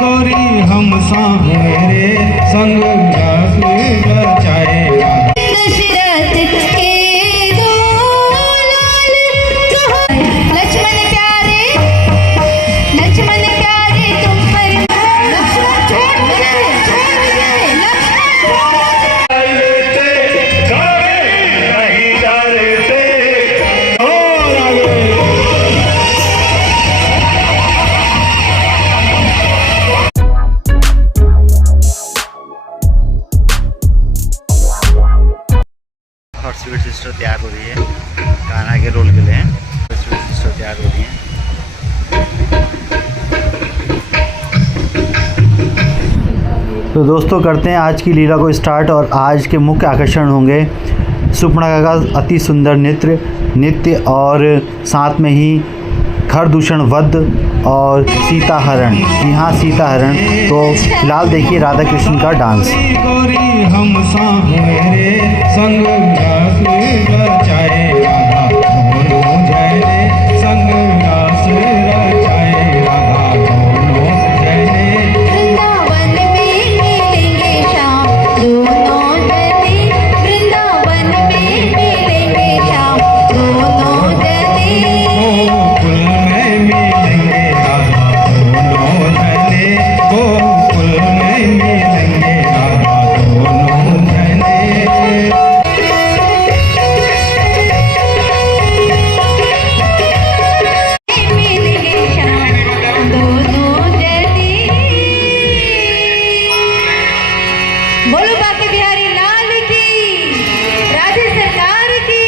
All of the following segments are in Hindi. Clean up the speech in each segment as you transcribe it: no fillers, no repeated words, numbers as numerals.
गोरी हम मेरे संग रस रचाए। दशरथ के दो लाल लक्ष्मण प्यारे तुम पर लक्ष्मण छोड़ मुझे और स्वीट सिस्टर तैयार हो रही है गाना के रोल के लिए। स्वीट सिस्टर तैयार हो रही है। तो दोस्तों करते हैं आज की लीला को स्टार्ट। और आज के मुख्य आकर्षण होंगे सुपर्णखा का अति सुंदर नृत्य और साथ में ही खरदूषण वध और सीता हरण। जी हाँ, सीता हरण। तो फिलहाल देखिए राधा कृष्ण का डांस। गोरी हम मेरे संग रस रचाए। राधा दोनों जय रे संग रस रचाए। राधा दोनों जय रे। वृंदावन में मिलेंगे शाम दोनों जने। वृंदावन में मिलेंगे शाम दोनों जने। गोकुल में मिलेंगे राधा दोनों जने। गोकुल में मिलेंगे राधा दोनों जने। मिलेंगे शाम दोनों जने। बोलो बाके बिहारी लाल की, राज्य सरकार की।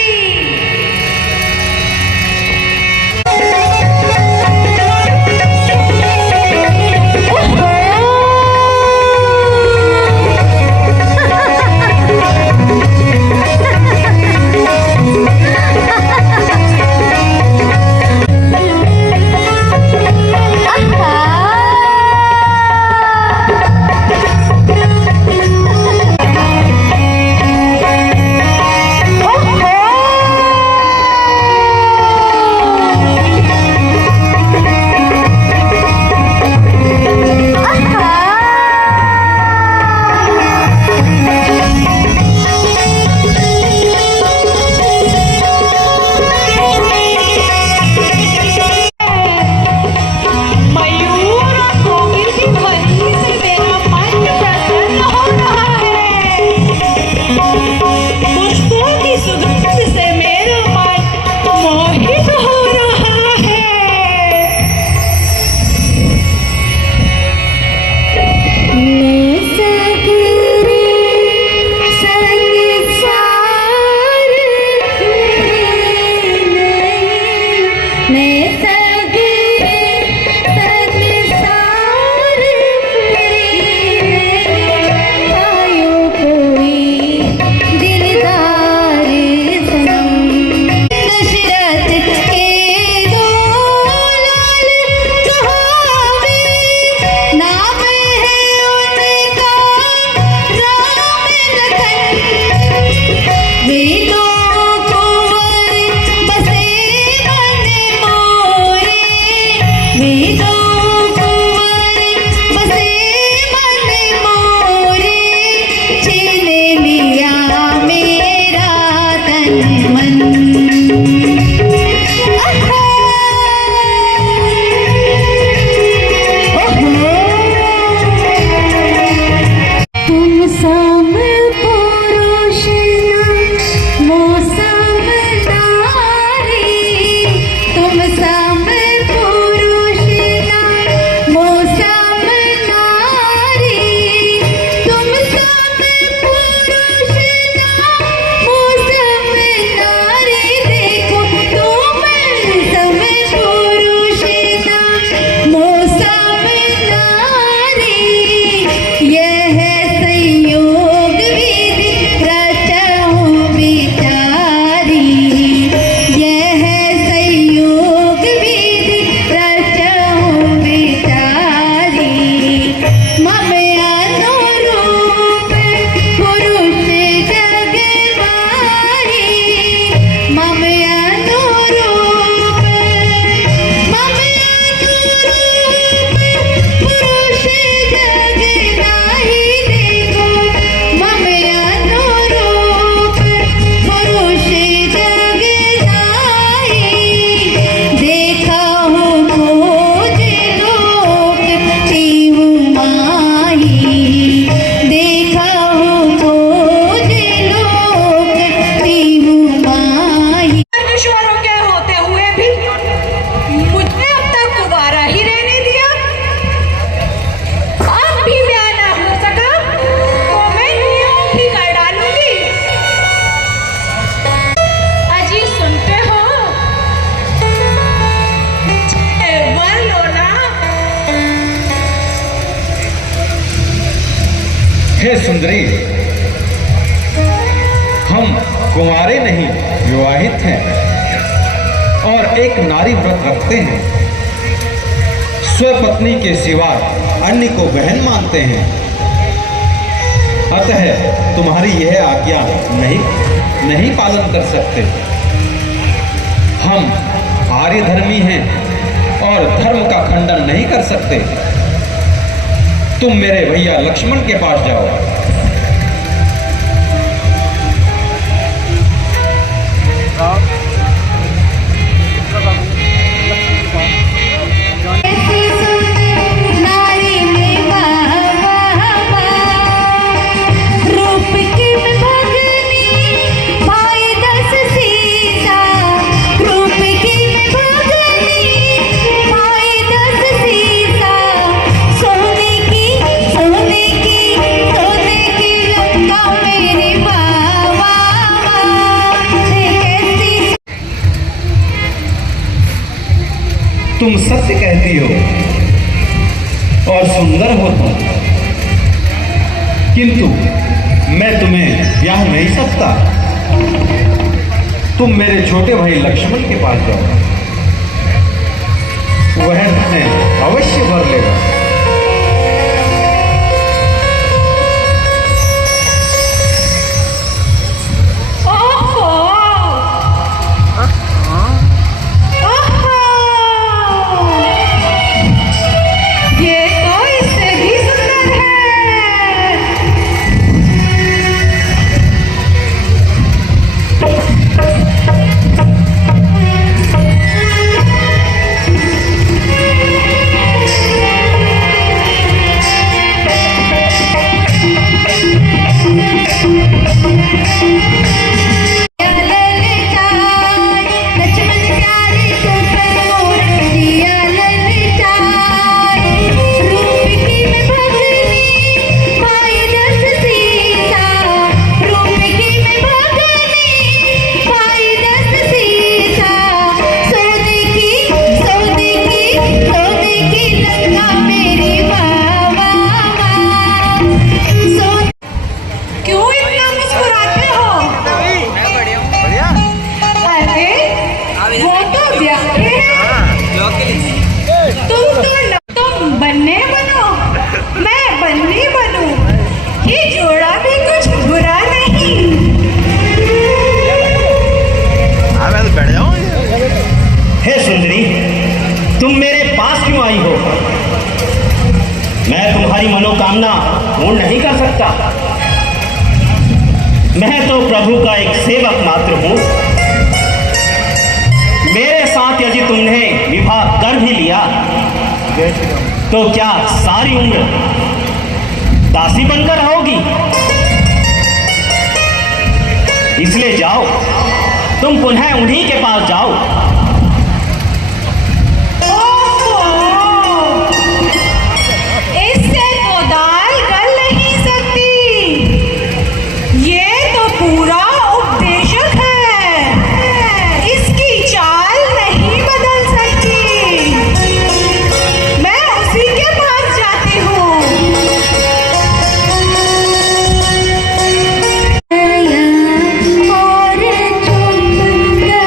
पुरुष हे सुंदरी, हम कुंवारे नहीं विवाहित हैं और एक नारी व्रत रखते हैं। स्वपत्नी के सिवा अन्य को बहन मानते हैं। अतः तुम्हारी यह आज्ञा नहीं पालन कर सकते। हम आर्य धर्मी हैं और धर्म का खंडन नहीं कर सकते। तुम मेरे भैया लक्ष्मण के पास जाओ। तुम सत्य कहती हो और सुंदर हो तुम, किंतु मैं तुम्हें ब्याह नहीं सकता। तुम मेरे छोटे भाई लक्ष्मण के पास जाओ, वह तुम्हें अवश्य वर लेगा। हे सुंदरी, तुम मेरे पास क्यों आई हो? मैं तुम्हारी मनोकामना पूर्ण नहीं कर सकता। मैं तो प्रभु का एक सेवक मात्र हूं। मेरे साथ यदि तुमने विवाह कर भी लिया तो क्या सारी उम्र दासी बनकर रहोगी? इसलिए जाओ, तुम पुनः उन्हीं के पास जाओ। इससे तो दाल गल नहीं सकती। ये तो पूरा उपदेशक है। इसकी चाल नहीं बदल सकती। मैं उसी के पास जाती हूँ। और चुप गया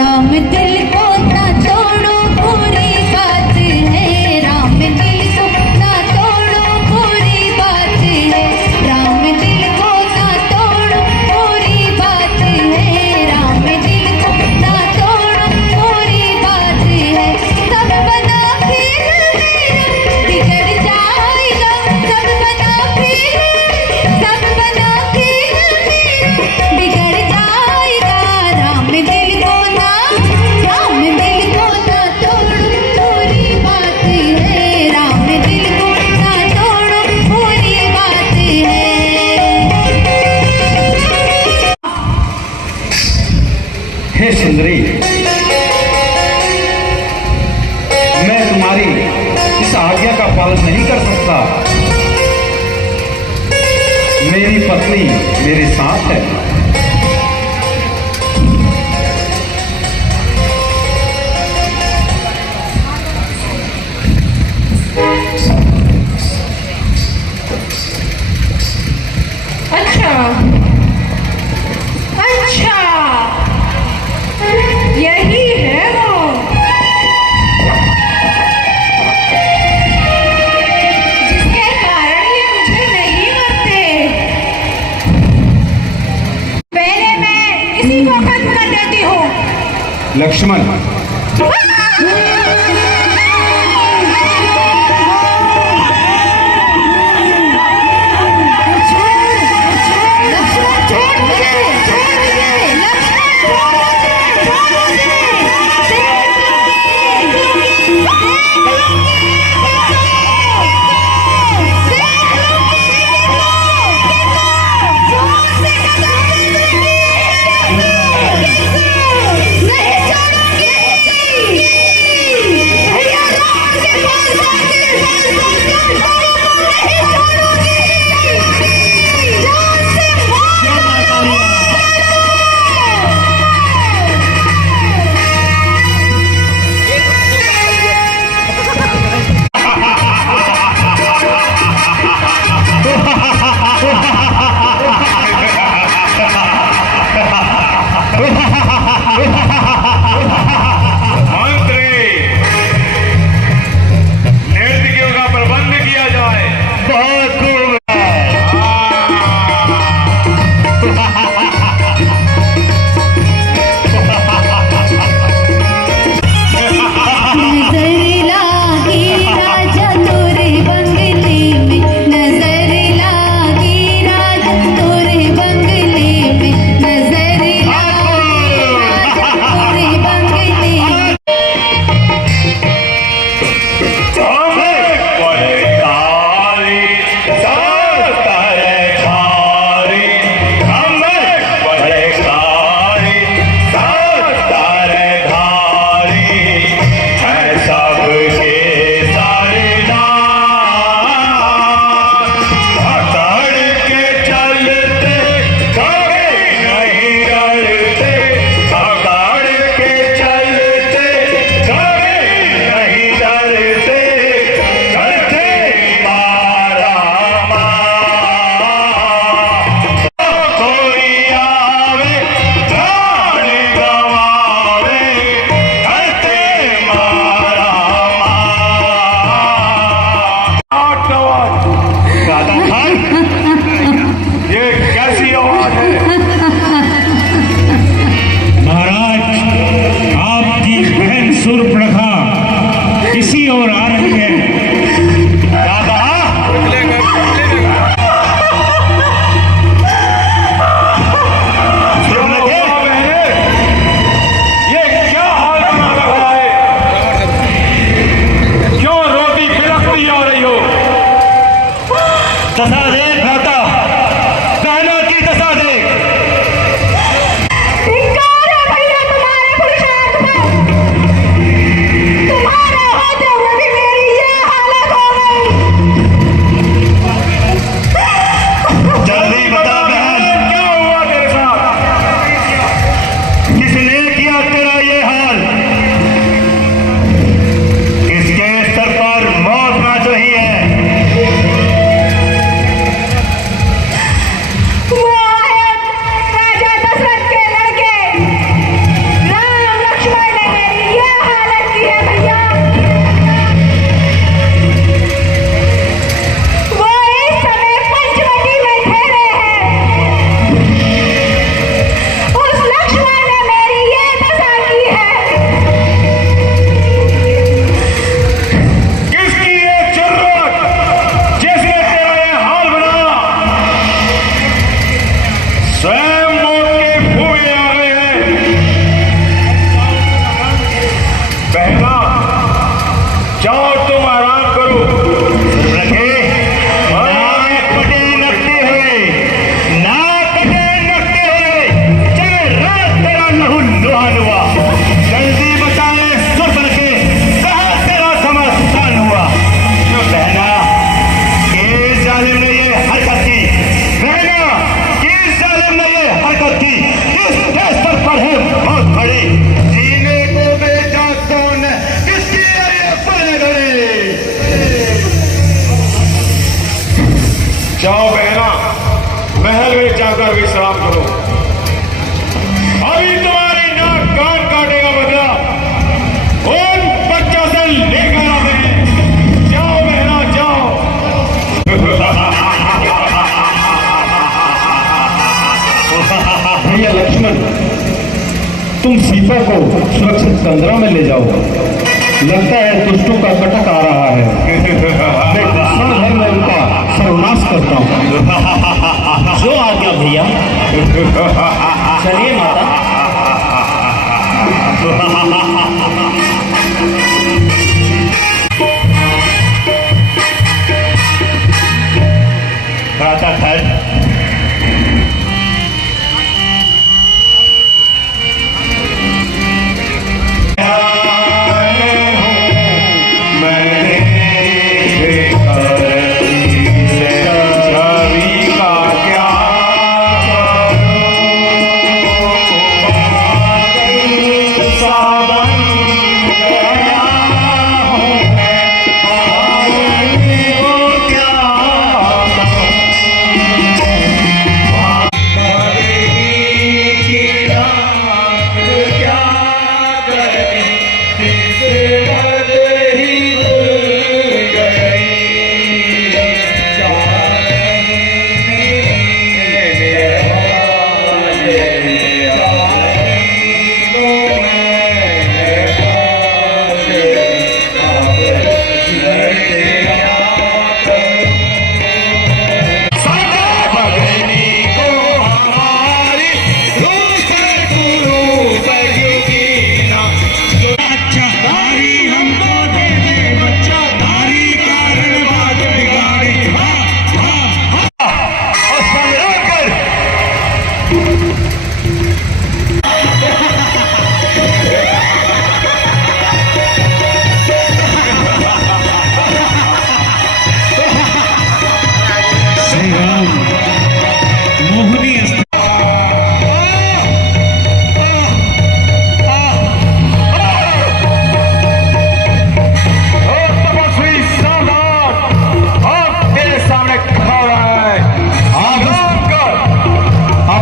राम दिल को ना तोड़ो पूरी बात है, राम दिल को ना तोड़ो पूरी बात है, राम दिल को ना तोड़ो पूरी बात है, राम दिल को ना तोड़ो पूरी बात है। सब बना फिर बिगड़ जाएगा, सब बना फिर बिगड़ जाएगा। राम दिल को ना तोड़ो पूरी बात है, राम दिल को ना तोड़ो पूरी बात है। हे सुंदरी, मैं तुम्हारी इस आज्ञा का पालन नहीं कर सकता। मेरी पत्नी मेरे साथ है। अच्छा अच्छा, यही है वो जिसके कारण ये मुझे नहीं मानते। पहले मैं इसी को खत्म कर देती हूँ। लक्ष्मण, भैया लक्ष्मण, तुम सीता को सुरक्षित कंदरा में ले जाओ। लगता है दुष्टों का कटक आ रहा है। मैं क्षण भर में उनका सर्वनाश करता हूँ। जो आज्ञा भैया। चलिए माता। भ्राता खर,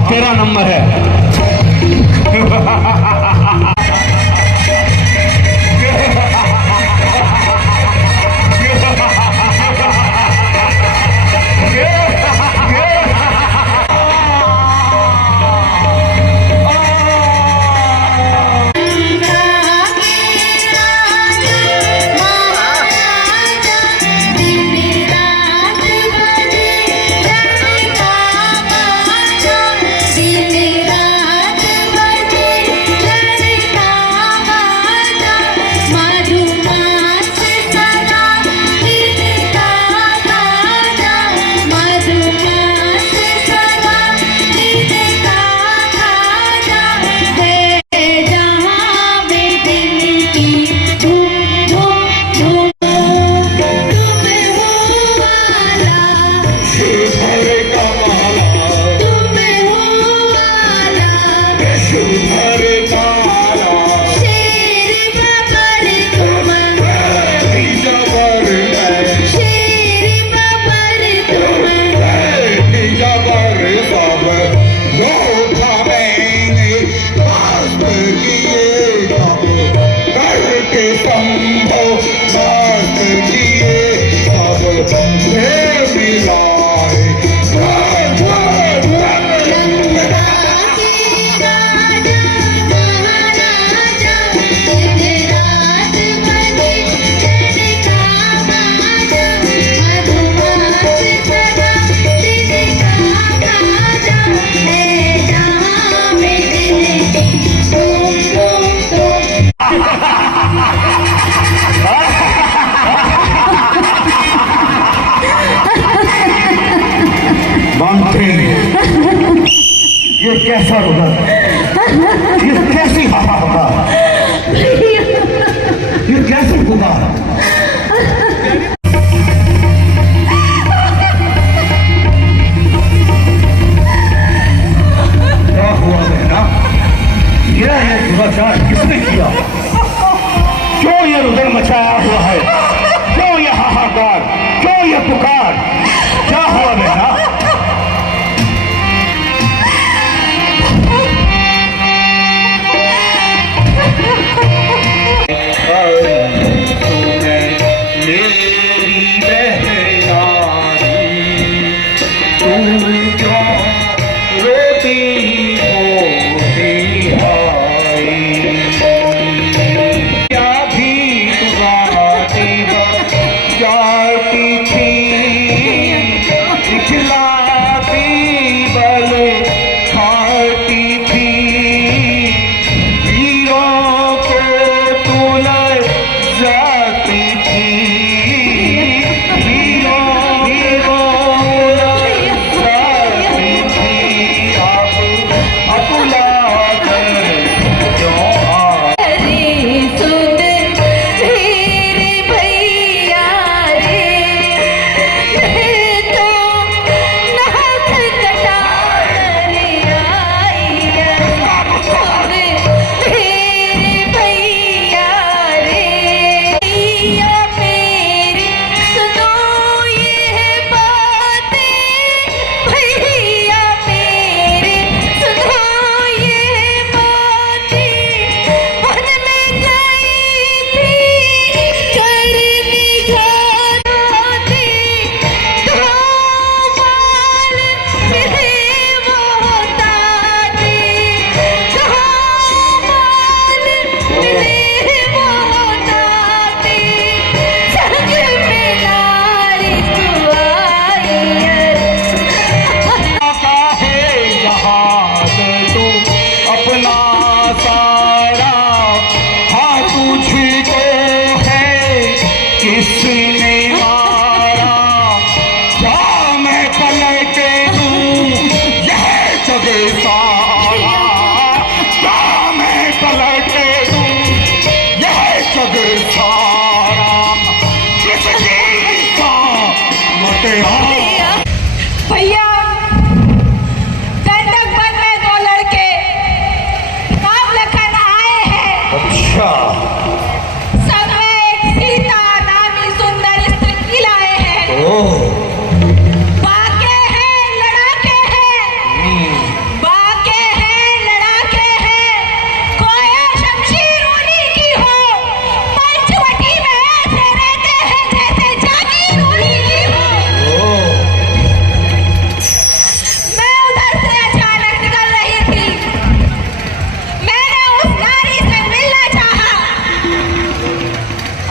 तेरा नंबर है। ये कैसा होगा? ये कैसी हवा होगा? ये कैसे होगा? क्या हुआ बहना? यह दुराचार किसने किया? क्यों ये रुदन मचाया हुआ है? क्यों ये हाहाकार? क्यों ये पुकार? क्या हुआ बहना? रोती हो किसने मारा, क्या मैं पलटे दूं यह जग सारा, क्या मैं पलटे दूं यह जग सारा, किसकी मत भैया गंडक वन में दो लड़के काम लखन आए हैं। अच्छा, संग में एक सीता नामी सुंदर स्त्री लाए हैं। ओह, बाके हैं लड़ाके हैं, बाके हैं लड़ाके हैं, कोई शमशीर उन्हीं की हो, पंचवटी में ऐसे रहते हैं जैसे जागीर उन्हीं की हो। मैं उधर से अचानक निकल रही थी, मैंने उस नारी से मिलना चाहा।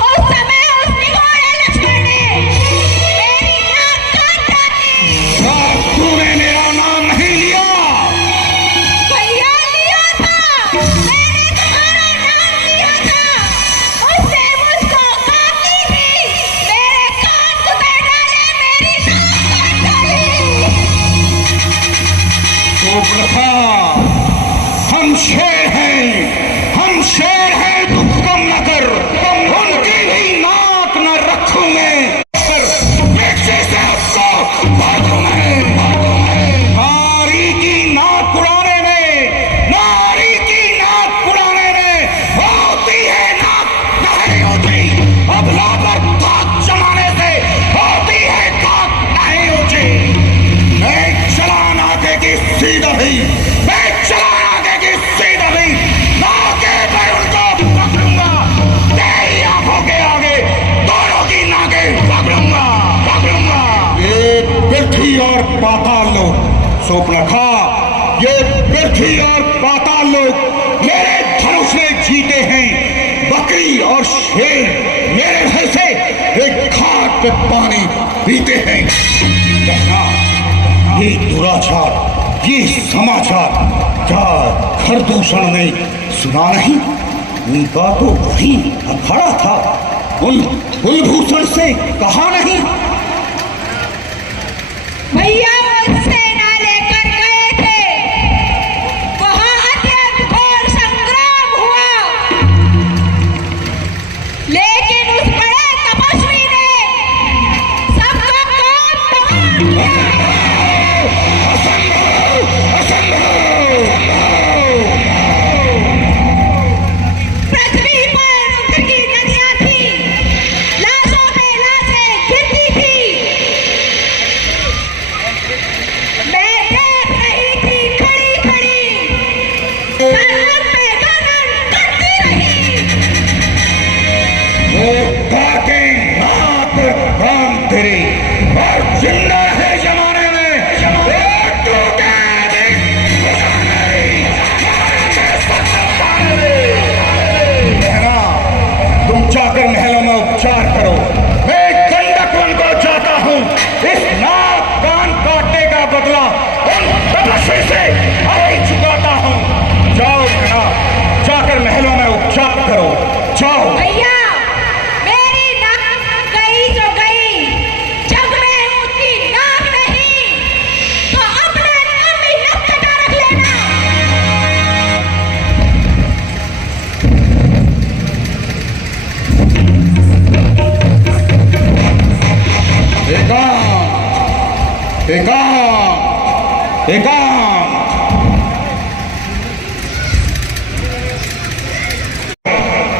उस समय उस निगोरे लक्ष्मण ने मेरी नाक काट डाली। तूने मेरा नाम नहीं लिया। भैया लिया था, मैंने तुम्हारा नाम लिया था। उसने मुझको काटी थी, मेरे कान कुतर डाले, मेरी नाक काट डाली। सुप्रखा, हम शेर हैं, तू कम न कर, उनकी भी नाक न रखूं मैं, पीछे से उसको मारूं मैं। नारी की नाक उड़ाने में, नारी की नाक उड़ाने में होती है नाक नहीं होती, अब लापर ताक जमाने से होती है ताक नहीं होती। मैं चलान आगे की सीधा भी, मैं चलान आगे की सीधा भी, नाके पर उनको पकड़ूंगा, तेरी आंखों के आगे दोनों की नाके पकड़ूंगा। ये पृथ्वी और पाताल लोग, सुप्रखा, ये पृथ्वी और पाताल लोग मेरे धनुष से जीते हैं। बकरी और शेर मेरे भय से एक घाट पे पानी पीते हैं। देखना, ये दुराचार, ये समाचार क्या खरदूषण ने सुना नहीं? उनका तो वही अखाड़ा था, उन कुलभूषण से कहा नहीं? भैया मुझसे ना लेकर गए थे, वहां अत्यंत घोर संग्राम हुआ, लेकिन उस बड़े तपस्वी ने सबका काम तमाम किया। पृथ्वी पर उतरती नदियां थी, लाशों पे लाशें गिरती थी, मैं देख रही थी खड़ी खड़ी, गर्दन पे गर्दन करती रही। वो काटे नाक राम तेरी और जिंदा है जमाने में एक टूटे देख कहना, तुम जाकर महलों में उपचार करो, मैं गंडक वन को जाता हूँ, इस नाक कान काटने का बदला उन तपस्वी से अभी चुकाता हूँ। जाओ कहना, जाकर महलों में उपचार करो, जाओ। भैया मेरी नाक गई जो गई, जग में उसकी नाक नहीं, तो अपना नाम भी नक कटा रख लेना। एकांत,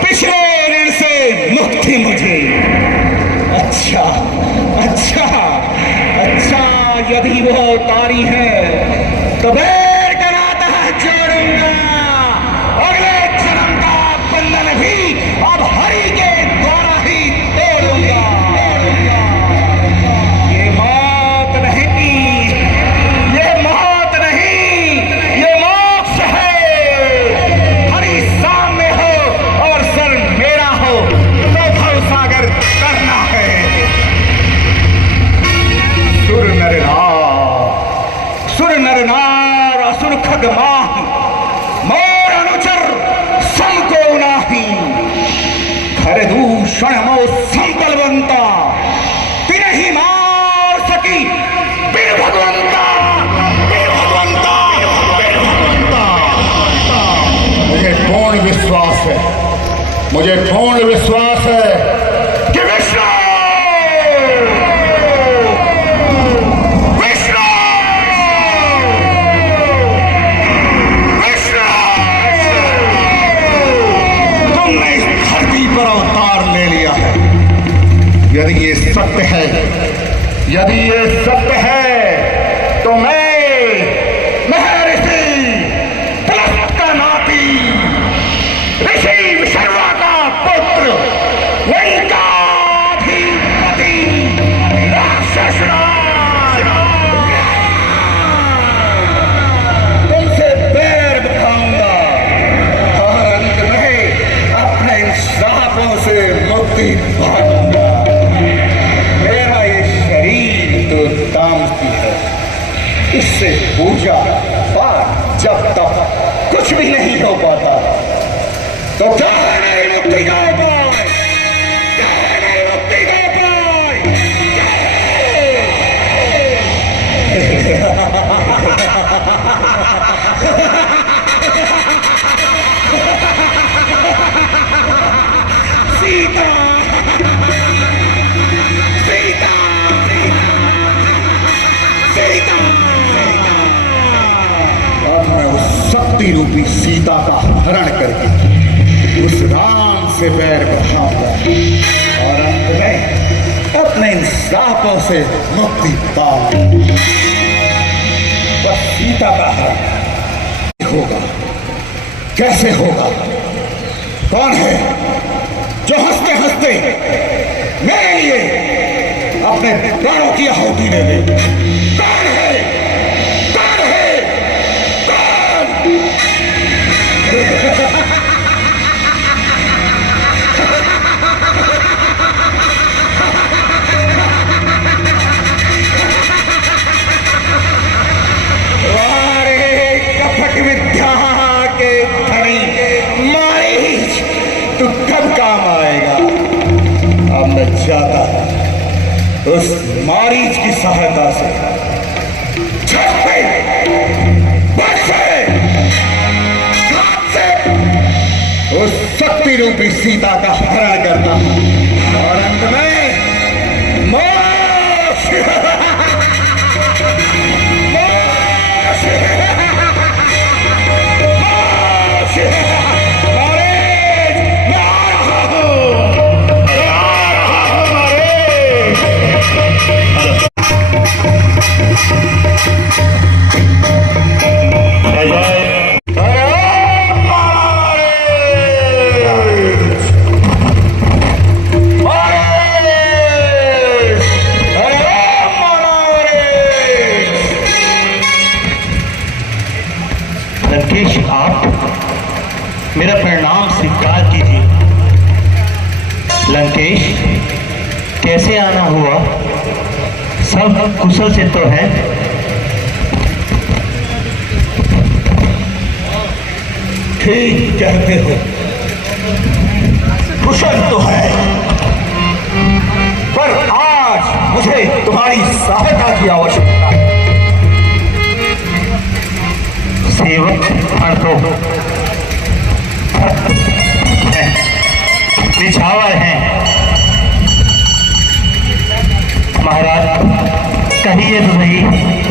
पिछले ऋण से मुक्ति मुझे। अच्छा, यदि वो तारी है तो बैर का नाता जोड़ूंगा, अगले जन्म का बंधन भी अब हरि के द्वारा ही तोड़ूंगा। ये मौत नहीं, ये मौत नहीं, ये मोक्ष है। हरि सामने हो और सर मेरा हो तो भव सागर करना है। सुर नर नार असुर खगमाह, मोर अनुचर सम को नाही, खर दूषण मो संबलवंत मुझे पूर्ण विश्वास है कि विष्णु विष्णु विष्णु तुमने इस धरती पर अवतार ले लिया है। यदि ये सत्य है, यदि ये सत्य है तो मैं महर्षि पलस्त का नाती, ऋषि विशर्वा का पुत्र, लंकाधिपति राक्षसराज तुमसे बैर बिठाऊंगा और अंत में अपने इन श्रापों से मुक्ति पाऊंगा। मेरा ये शरीर तो तामसी है, इससे पूजा पाठ जब तक कुछ भी नहीं हो पाता तो क्या है मेरी मुक्ति का उपाय? क्या है मेरी मुक्ति का उपाय? सीता सीता सीता और मैं उस शक्ति रूपी सीता का हरण करके उस राम से बैर बढ़ाऊंगा और अंत में अपने इन श्रापों से मुक्ति पाऊंगा। बस सीता का हरण होगा, कैसे होगा? कौन है जो हंसते हंसते मेरे लिए अपने प्राणों की आहुति दे दे? कौन है? कौन है? कौन? कपट विद्या के धनी मारीच, तू कब काम आएगा? अब मैं जाता उस मारीच की सहायता से छत पे, बच से, घात से उस शक्ति रूपी सीता का हरण करता और अंत में मोक्ष लंकेश, आप मेरा प्रणाम स्वीकार कीजिए। लंकेश, कैसे आना हुआ? सब कुशल से तो है? ठीक कहते हो, कुशल तो है, पर आज मुझे तुम्हारी सहायता की आवश्यकता है। सेवक निछावर हैं। महाराज, कहिए तो सही,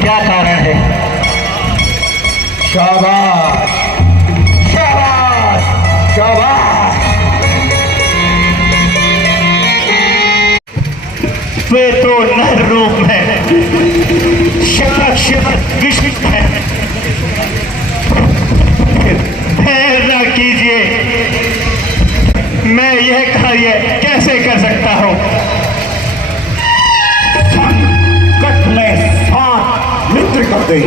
क्या कारण है? शाबाश शाबाश शाबाश। वे तो नर रूप में शतक शतक विष्णु है। न कीजिए, मैं यह कार्य कैसे कर सकता हूं? संकट में साथ मित्र कर दे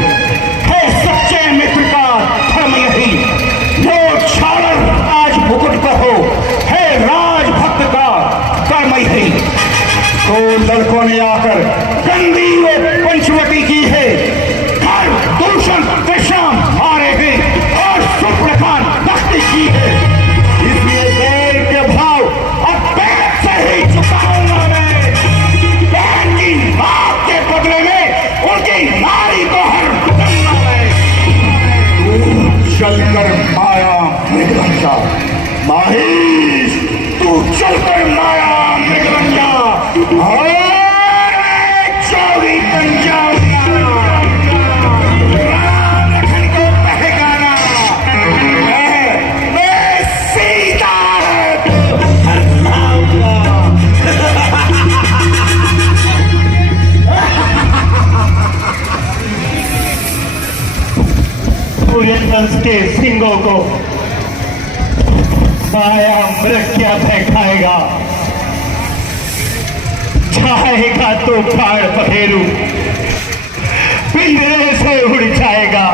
है सच्चे मित्र का धर्म यही। जो छाड़र आज मुकुट पर हो है राजभक्त का कर्म यही। तो लड़कों ने आकर गंदी व पंचवटी की है, घर दूषण कृष्ण मारे हैं और सुप्रखान भक्ति की है। इसलिए बैर के भाव अब पेट से ही चुकाऊंगा मैं। बैर की मां के बदले में उनकी नारी को हर करना मैं। चलकर माया मृगंसा माहिश चलकर माया मृग बन जा और चौड़ी बन जाऊंगा। राम लखन को पहचाना मैं सीता वंश के सिंगों को माया मृग क्या फेंकाएगा, चाहेगा तो प्राण पखेरु पिंजरे से उड़ जाएगा।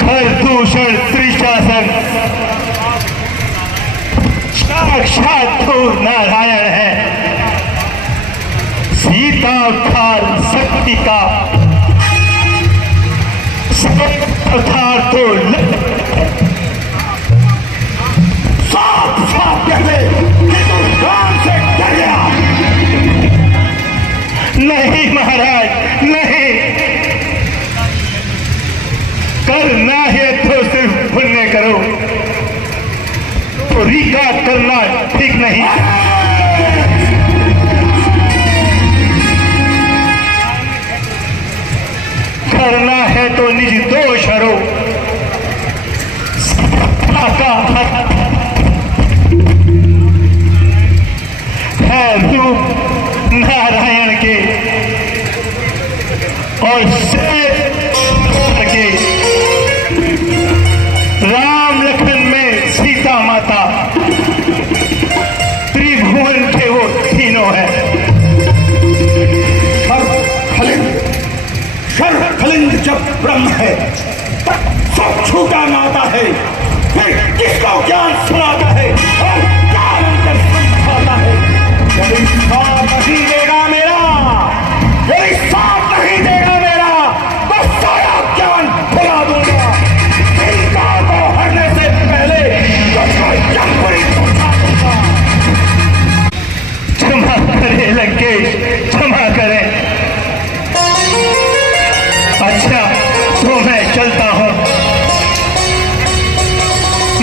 खरदूषण त्रिशासन साक्षात तो नारायण है, सीता अवतार शक्ति का अवतार तो साफ साफ कहते राम से डर गया। नहीं महाराज नहीं, करना है तो सिर्फ पुण्य करो, तो रीका करना ठीक नहीं। करना है तो निज दोष हरो, है रूप नारायण के और के राम लखन में सीता माता त्रिभुवन के वो तीनों है। कलिंग जब ब्रह्म है तब सब छूटा नाता है, फिर किसको ज्ञान सुनाता है और ज्ञान अंतर समझाता है। यदि साथ नहीं देगा मेरा, यदि साथ नहीं देगा मेरा तो सारा ज्ञान भुला दूंगा। सीता को हरने से पहले तुझको जमपुरी पहुंचा दूंगा। क्षमा करे लंकेश, क्षमा करे। अच्छा तो मैं चलता हूँ,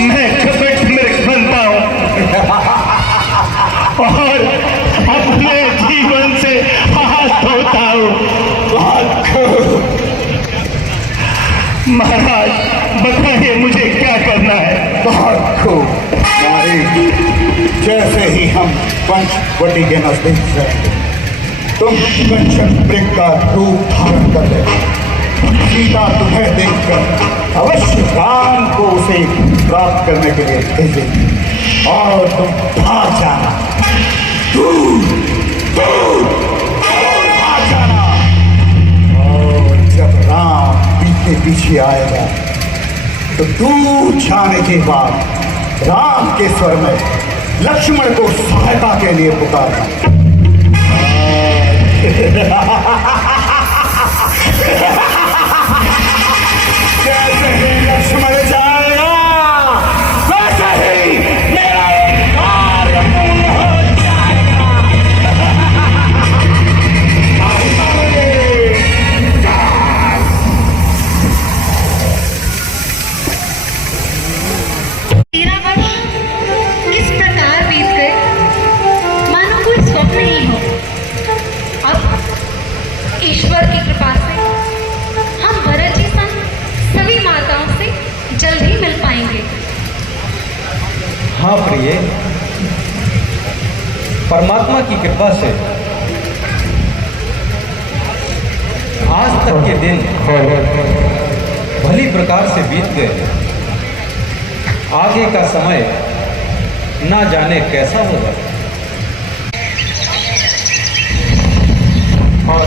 मैं कपट मृग बनता हूँ और अपने जीवन से हाथ धोता हूँ। महाराज बताइए मुझे क्या करना है। बहुत खूब नारी, जैसे ही हम पंचवटी के नजदीक जाएंगे तुम कंचन मृग का रूप धारण कर ले। सीता तुम्हें देखकर अवश्य राम को उसे प्राप्त करने के लिए भेजेगी और तुम भाग जाना, दूर दूर भाग जाना। और जब राम पीछे पीछे आएगा तो दूर जाने के बाद राम के स्वर में लक्ष्मण को सहायता के लिए पुकारना। जैसे ही लक्ष्मण जाएगा वैसे ही मेरा एक कार्य पूर्ण हो जाएगा। तेरह वर्ष किस प्रकार बीत गए, मानो कोई स्वप्न ही हो। अब ईश्वर की कृपा से हम भरत जी संग सभी माताओं से जल्द ही मिल पाएंगे। हाँ प्रिय, परमात्मा की कृपा से आज तक के दिन भली प्रकार से बीत गए। आगे का समय ना जाने कैसा होगा। और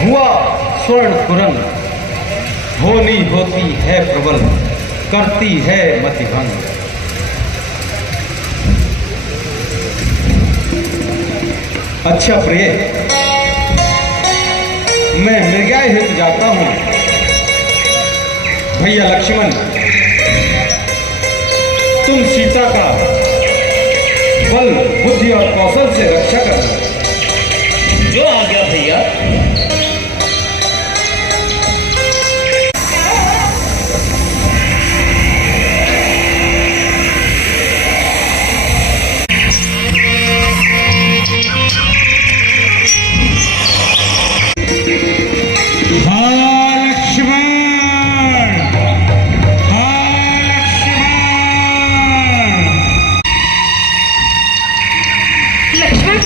हुआ स्वर्ण कुरंग, होनी होती है प्रबल, करती है मतिभंग। अच्छा प्रिय, मैं मृगाय हेतु जाता हूं। भैया लक्ष्मण, तुम सीता का बल, बुद्धि और कौशल से रक्षा करना। जो आ गया भैया। लक्ष्मण,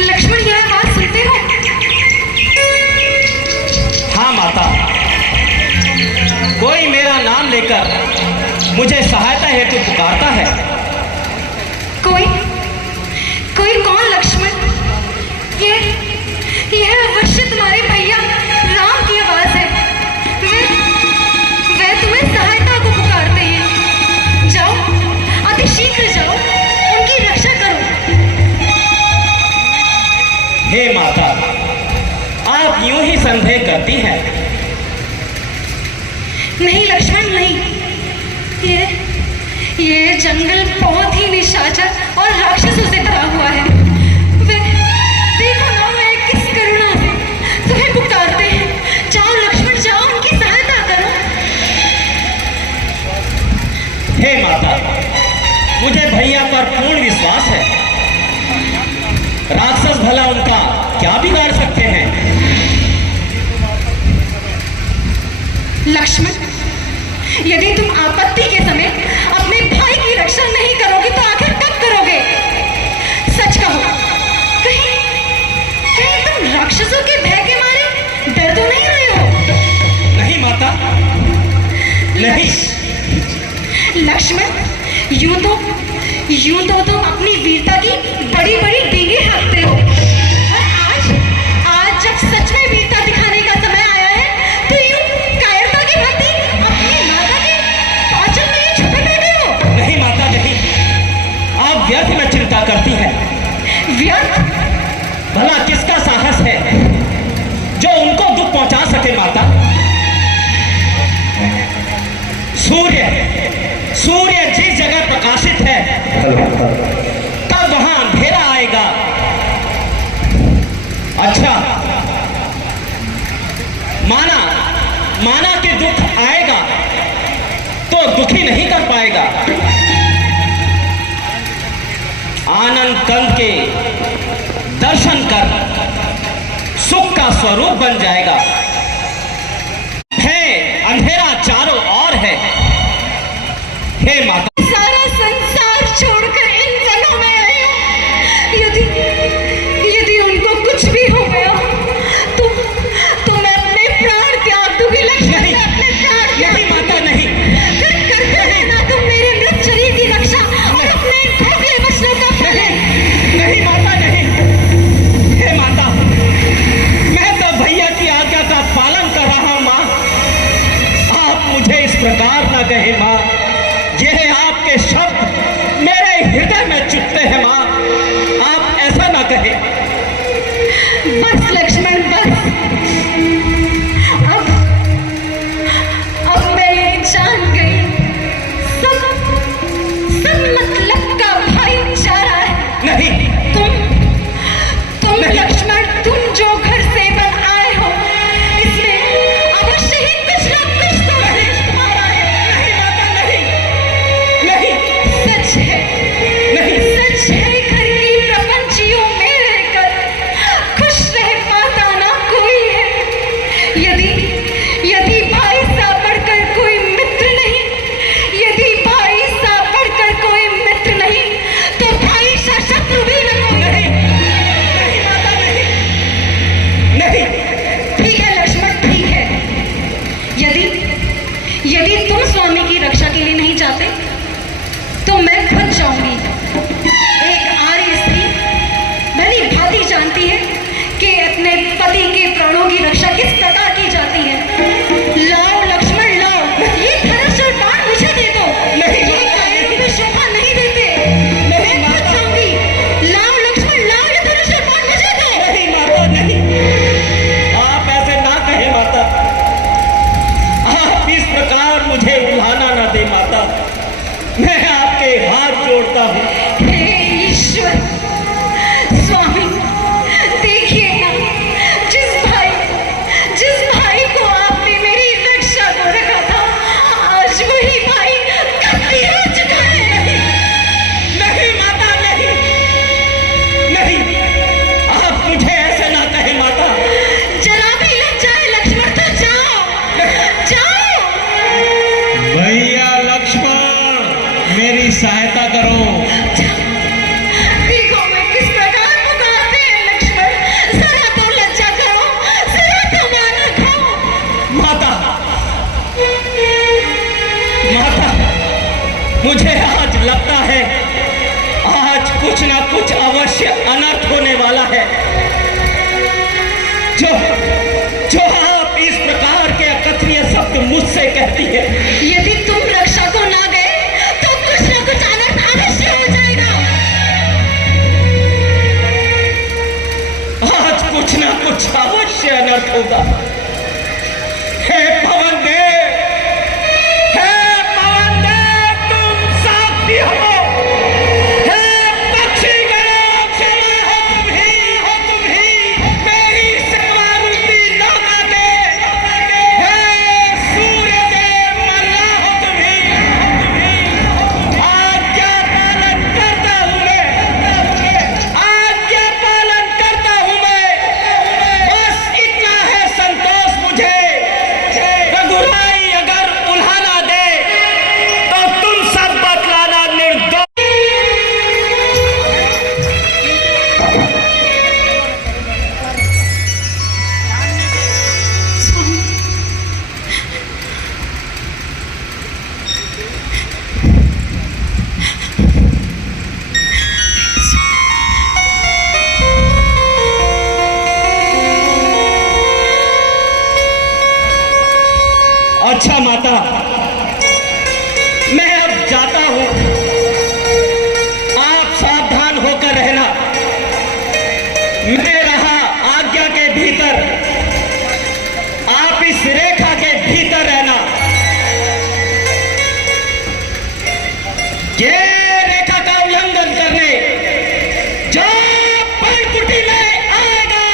लक्ष्मण यह बात सुनते हो? हाँ माता, कोई मेरा नाम लेकर मुझे सहायता हेतु पुकारता है। कोई कोई कौन लक्ष्मण? यह अवश्य तुम्हारे भैया राम की आवाज है। वे तुम्हें सहायता को पुकारते हैं। जाओ, अति शीघ्र जाओ, उनकी रक्षा करो। हे माता, आप यूं ही संदेह करती हैं। नहीं लक्ष्मण, नहीं। ये जंगल बहुत ही निशाचर और राक्षसों से भरा हुआ है। वे देखो ना, वे किस करुणा से तुम्हें पुकारते हैं। जाओ लक्ष्मण, जाओ, उनकी सहायता करो। हे माता, मुझे भैया पर पूर्ण विश्वास है। राक्षस भला उनका क्या बिगाड़ सकते हैं। लक्ष्मण, यदि तुम आपत्ति के समय अपने भाई की रक्षा नहीं करोगे तो आखिर कब करोगे? सच कहो, कहीं तुम राक्षसों के भय के मारे डर तो नहीं रहे हो? नहीं माता, नहीं। लक्ष्मण, यूं तो तुम अपनी वीरता की बड़ी बड़ी डींगे हाँकते हो, और आज जब सच में वीरता दिखाने का समय आया है तो यूं कायरता की भांति अपनी माता के पांचों में छुपे बैठे हो। नहीं माता, नहीं। आप व्यर्थ में चिंता करती हैं। व्यर्थ? भला किसका साहस है जो उनको दुख पहुंचा सके माता। सूर्य जिस जगह प्रकाशित है तब वहां अंधेरा आएगा। अच्छा, माना कि दुख आएगा तो दुखी नहीं कर पाएगा। आनंद कंद के दर्शन कर सुख का स्वरूप बन जाएगा। है अंधेरा चारों ओर है। हे माता, सारा संसार छोड़कर इन वनों में आई हूं। यदि उनको कुछ भी हो गया तो मैं अपने प्राण त्याग दूंगी। लक्ष्मण, मैं अपने प्राण त्याग नहीं माता, नहीं। फिर करते रहना तुम मेरे मृत शरीर की रक्षा और अपने खोखले वचनों का पालन। नहीं माता, नहीं। हे माता, मैं तो भैया की आज्ञा का पालन कर रहा हूं मां। आप मुझे इस प्रकार ना कहे मां। ये आपके शब्द मेरे हृदय में चुभते हैं मां। आप ऐसा ना कहे। बस लक्ष्मण, बस। अब मैं ये जान गई, सब मतलब का भाईचारा है। नहीं। तुम लक्ष्मण, तुम जो घर से बन आए हो, इसमें अवश्य ही कुछ ना कुछ तो रह तुम्हारा है। नहीं माता, नहीं। नहीं। सच है, नहीं। सच है। घर की प्रपंचियों में रहकर खुश रह पाता ना कोई है। प्राणों की रक्षा किस प्रकार की जाती है। लाओ लक्ष्मण लाओ, ये धनुष और बाण मुझे दे दो। नहीं, ये कायरों को शोभा नहीं देते। मैं खुद जाऊंगी। लाओ लक्ष्मण लाओ, ये धनुष और बाण मुझे दो। नहीं माता, नहीं, आप ऐसे ना कहें माता। आप इस प्रकार मुझे उल्हाना ना दे माता। मैं आपके हाथ जोड़ता हूँ। हे ईश्वर स्वामी, देखिए ना, जिस भाई को आपने मेरी रक्षा को रखा था, आज वही भाई कत्ती हो चुका है। नहीं माता, नहीं, नहीं, आप मुझे ऐसे ना कहें माता। जरा भी लग जाए लक्ष्मण तो जाओ, जाओ। भैया लक्ष्मण, मेरी सहायता करो। देखो मैं किस प्रकार पुकारते हैं लक्ष्मण, जरा तो लज्जा करो, जरा तो मान रखो। माता, माता, मुझे आज लगता है आज कुछ ना कुछ अवश्य अनर्थ होने वाला है। जो आप इस प्रकार के अकथनीय शब्द मुझसे कहती है। यदि तुम रक्षा को ना गए तो कुछ ना कुछ अनर्थ अवश्य हो जाएगा। आज कुछ ना कुछ अवश्य अनर्थ होगा। हे पवन देव, तुम साक्षी हो। हे पक्षी गणों, क्षमा हो तुम ही, मेरी सेवा रूपी नौका के। हे सूर्य देव, मल्ला हो तुम ही। आज्ञा पालन करता हूँ मैं, आज्ञा पालन करता हूँ मैं। बस इतना है संतोष मुझे। रघुराई अगर उल्हाना दे तो तुम सब बतलाना निर्दोष। अच्छा माता, मैं अब जाता हूं। आप सावधान होकर रहना। मैं रहा आज्ञा के भीतर, आप इस रेखा के भीतर रहना। ये रेखा का उल्लंघन करने जो पर्णकुटी में आएगा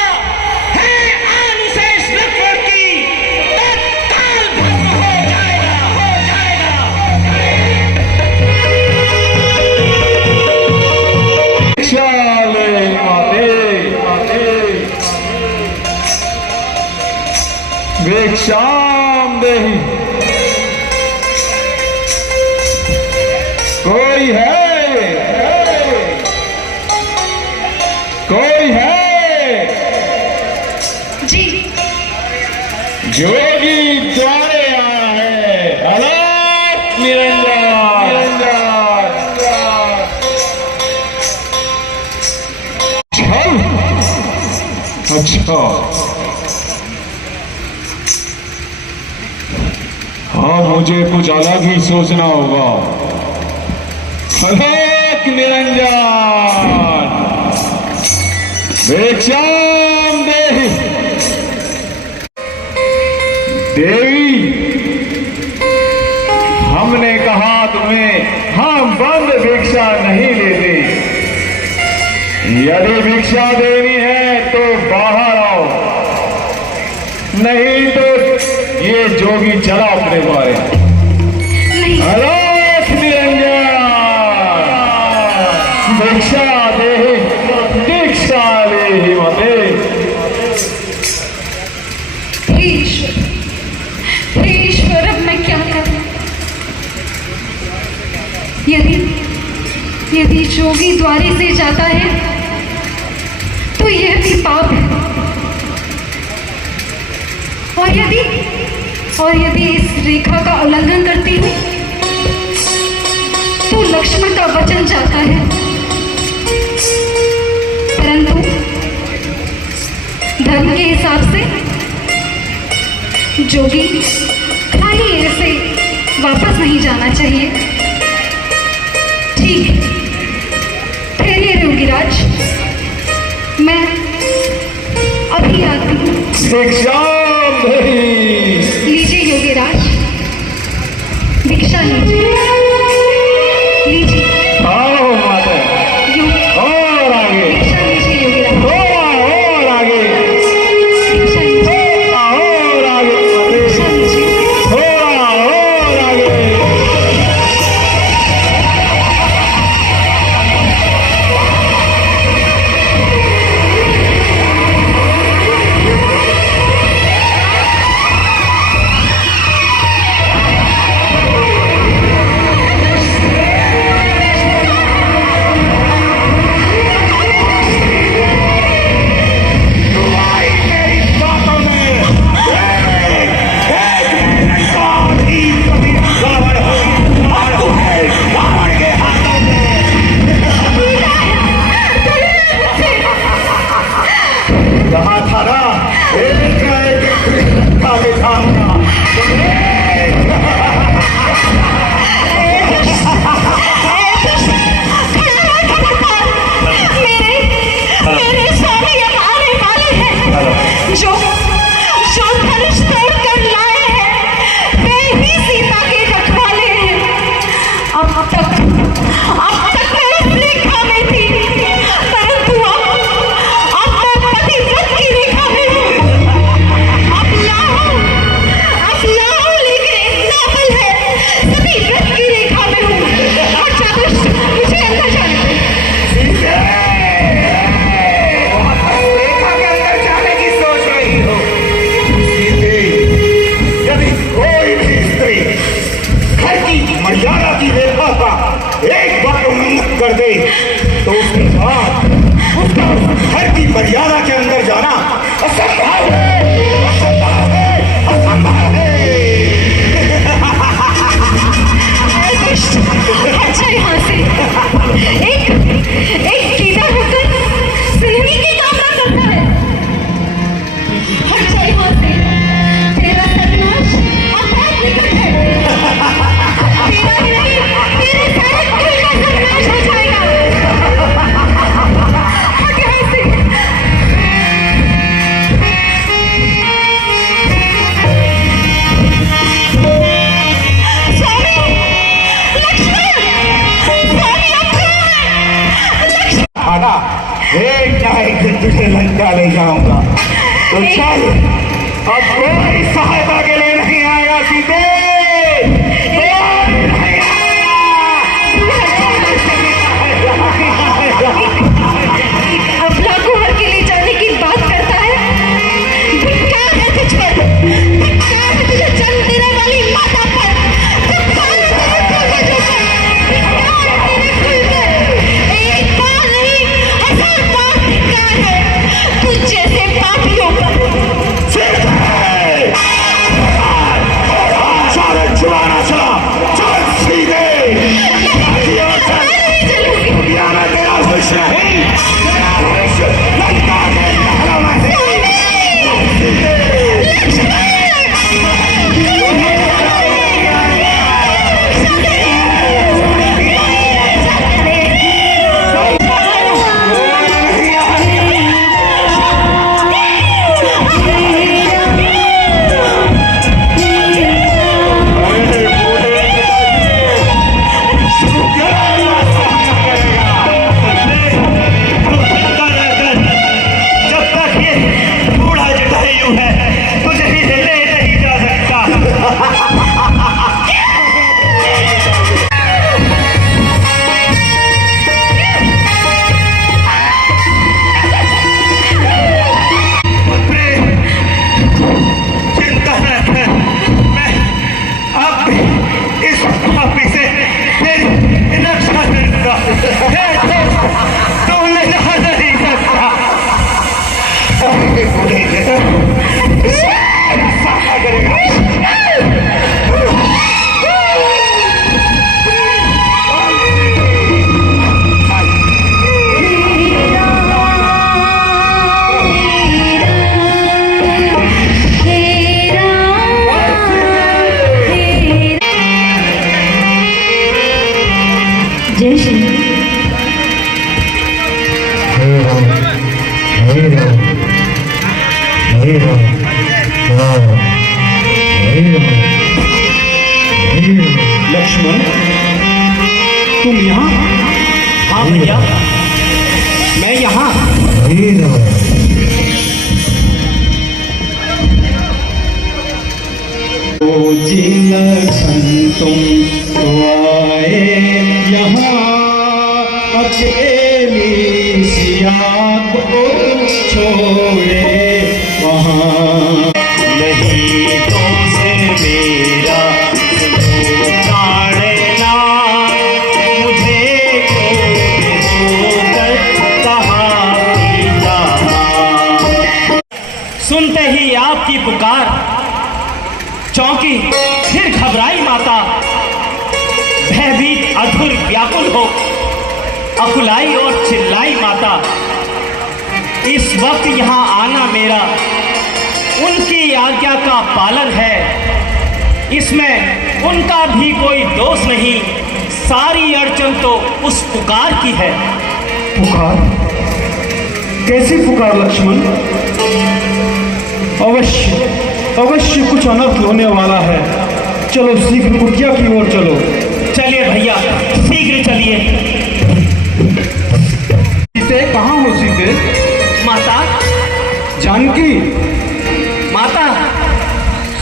है अनुशेष लक्ष्मण की तत्काल भस्म हो जाएगा, हो जाएगा। चाले माते भिक्षाम देहि। कोई है, कोई है जी जोगी द्वारे आया है। अलोक निरंजन, अच्छा, हाँ, मुझे कुछ अलग ही सोचना होगा। अलोक निरंजन, भिक्षाम देहि। देवी, हमने कहा तुम्हें हम बंद भिक्षा नहीं लेते। यदि भिक्षा देनी है तो बाहर आओ, नहीं तो ये जोगी चला अपने बारे। नहीं, अलोक निरंजन, भिक्षा दे, दीक्षा ले मते। हे ईश्वर, अब मैं क्या करूं। यदि जोगी द्वारे से जाता है तो यह भी पाप है। और यदि इस रेखा का उल्लंघन करती हूँ तो लक्ष्मण का वचन जाता है। परंतु धर्म के हिसाब हिसाब से जोगी खाली ऐसे वापस नहीं जाना चाहिए। ठीक है, ठहरिए योगीराज, मैं अभी आती हूँ। लीजिए योगीराज, भिक्षा लीजिए, लीजिए। आओ माता, यो- और आगे, भिक्षा लीजिए योगीराज, और आगे, भिक्षा लीजिए, और आगे, भिक्षा लीजिए। और आगे। कहा था ना, एक ना एक दिन का दिखाऊंगा। मेरे स्वामी अब आने वाले हैं, जो धनुष तोड़कर लाए हैं वे ही सीता के रखवाले हैं। अब तक मैं उस रेखा में थी, परंतु अब मैं पतिव्रत की रेखा में हूँ। अब लाओ लेकिन इतना बल है, सभी व्रत की रेखा में हूँ। और चादुष मुझे अंदर जाने दो। रेखा के अंदर जाने की सोच रही हो? सीते, यदि कोई भी स्त्री घर की मर्यादा की रेखा का एक बार उल्लंघन कर दे तो उसके बाद उसका घर की मर्यादा के अंदर जाना असंभव है, असंभव है, असंभव है। अच्छा, यहाँ से एक कीड़ा होकर सुनने की कामना करता है। अच्छा, यहाँ से तेरा सर्वनाश अब बहुत निकट है। तेरा ही नहीं, तेरे सारे कुल का सर्वनाश हो जाएगा। हट यहाँ से। स्वामी लक्ष्मण, स्वामी अब कहाँ है? आना, एक ना एक दिन तुझे लंका ले जाऊंगा। तो चल, अब कोई सहायता के लिए नहीं आएगा सीते, कोई नहीं आएगा। अपना कुहर के लिए जाने की बात करता है। धिक्कार है तुझ पर, धिक्कार है तुझे जन्म देने वाली माता पर, धिक्कार है तेरे पूर्वजों पर, धिक्कार है तेरे कुल पर। एक बार नहीं, 1000 बार धिक्कार है तुझ जैसे पापियों पर। सीते, लक्ष्मण, तुम यहाँ? हाँ भैया, मैं यहाँ। ओ जी लखन तुम तो आए यहाँ, अकेली सिया को छोड़े वहाँ। नहीं तुमसे मेरा ताड़ना, मुझे होकर कहाँ जाना। सुनते ही आपकी पुकार चौंकी, फिर घबराई माता। भयभीत अधुर व्याकुल हो अकुलाई और चिल्लाई माता। इस वक्त यहाँ आना मेरा उनकी आज्ञा का पालन है, इसमें उनका भी कोई दोष नहीं। सारी अड़चन तो उस पुकार की है। पुकार? कैसी पुकार लक्ष्मण? अवश्य अवश्य कुछ अनर्थ होने वाला है। चलो शीघ्र कुटिया की ओर चलो। चलिए भैया, शीघ्र चलिए। सीते, कहाँ हो सीते? माता, जानकी, माता,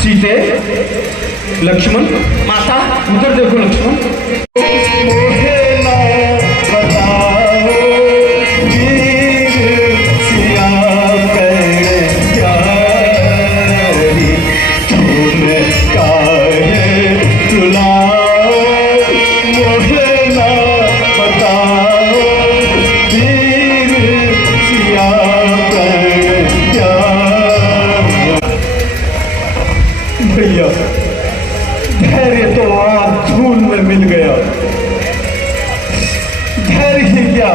सीते, लक्ष्मण, माता। उधर देखो लक्ष्मण। मुझे ना बताओ वीर सिया कर क्या रही, तूने काहे रुलाओ। मुझे ना बताओ वीर सिया कर क्या। भैया, धैर्य तो आज धूल में मिल गया। धैर्य ही क्या,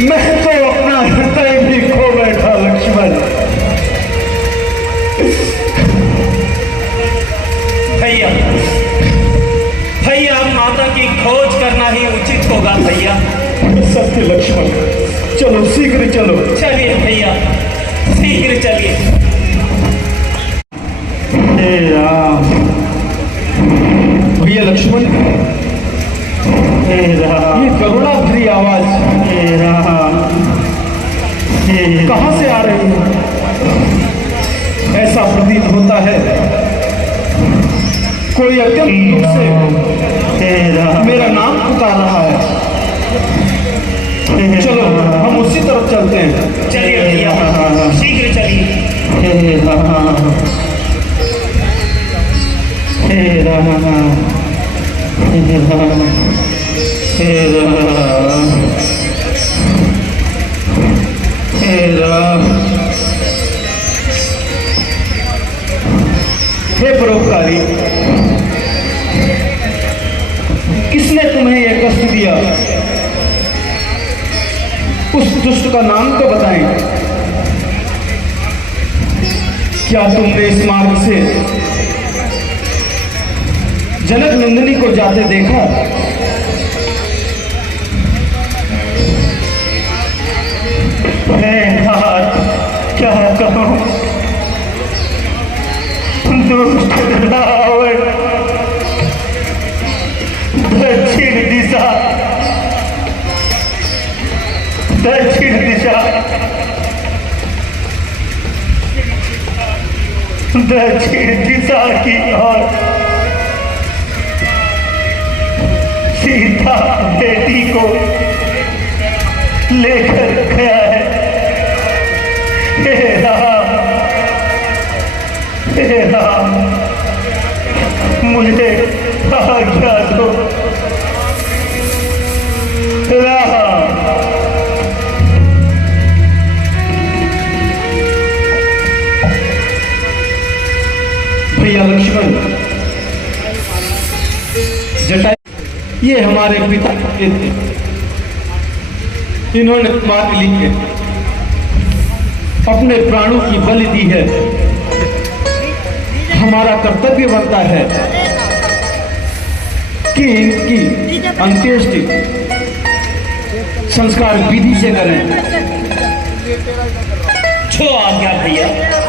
मैं तो अपना हृदय भी खो बैठा लक्ष्मण। भैया, भैया, माता की खोज करना ही उचित होगा भैया। सत्य लक्ष्मण, चलो शीघ्र चलो। चलिए भैया, शीघ्र चलिए। हे राम। भैया लक्ष्मण, हे राम, ये करुणा भरी आवाज हे राम कहाँ से आ रही है? ऐसा प्रतीत होता है कोई अत्यंत दुख से मेरा नाम पुकार रहा है। चलो हम उसी तरफ चलते हैं। चलिए भैया, शीघ्र चलिए। हे राम, हे राम, हे राम, हे राम, हे राम। हे परोपकारी, किसने तुम्हें यह कष्ट दिया? उस दुष्ट का नाम तो बताएं। क्या तुमने इस मार्ग से जनक नंदिनी को जाते देखा? मैं क्या कहूं? दुष्ट रावण दक्षिण दिशा दक्षिण दिशा की ओर सीता बेटी को लेकर गया है। हे राम, हे राम, मुझे आज्ञा दो। राम, भैया लक्ष्मण, जटायु ये हमारे पिता थे, इन्होंने मार्ग लिखे अपने प्राणों की बलि दी है। हमारा कर्तव्य बनता है कि इनकी अंत्येष्टि संस्कार विधि से करें। जो आज्ञा भैया।